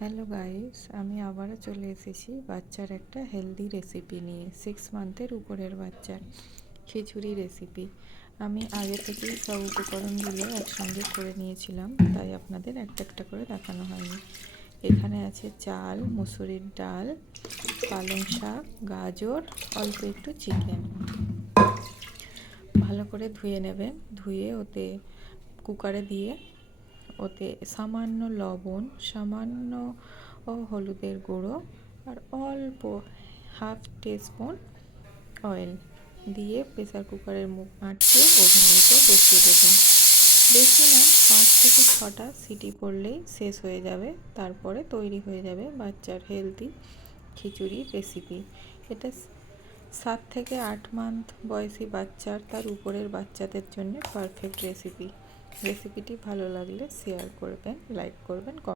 Hello guys, আমি আবারও চলে এসেছি বাচ্চার একটা হেলদি রেসিপি নিয়ে। 6 মান্থের উপরের বাচ্চার খিচুড়ি রেসিপি। আমি আগে থেকেই সব উপকরণগুলো একসঙ্গে করে নিয়েছিলাম, তাই আপনাদের একটা একটা করে দেখানো হয়নি। এখানে আছে চাল, মুসুরির ডাল, পালং শাক, গাজর, অল্প একটু চিকেন। ভালো করে ধুয়ে নেবেন। ধুয়ে ওতে কুকারে দিয়ে ওতে সামান্য লবণ, সামান্য হলুদের গুঁড়ো আর অল্প হাফ টিস্পুন অয়েল দিয়ে প্রেসার কুকারের মুখ আটকে ওভেনের উপর বসিয়ে দেবেন। বেশি না, 5 থেকে 6টা সিটি পড়লেই শেষ হয়ে যাবে। তারপরে তৈরি হয়ে যাবে বাচ্চার হেলদি খিচুড়ি রেসিপি। এটা 7 থেকে 8 মান্থ বয়সী বাচ্চার তার উপরের বাচ্চাদের জন্য পারফেক্ট রেসিপি। রেসিপিটি ভালো লাগলে শেয়ার করবেন, লাইক করবেন।